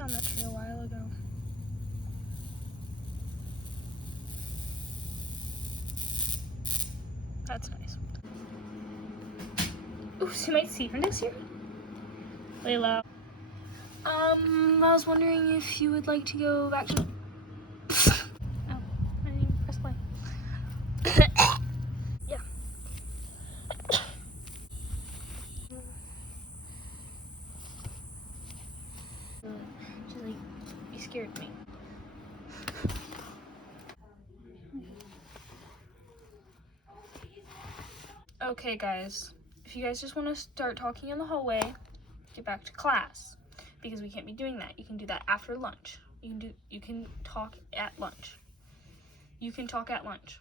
down that tree a while ago. That's nice. Ooh, so you might see her next year. Layla. I was wondering if you would like to go back to... Oh, I didn't even press play. Yeah. She's like, you scared me. Okay, guys. If you guys just want to start talking in the hallway, get back to class. Because we can't be doing that. You can do that after lunch. You can talk at lunch. You can talk at lunch.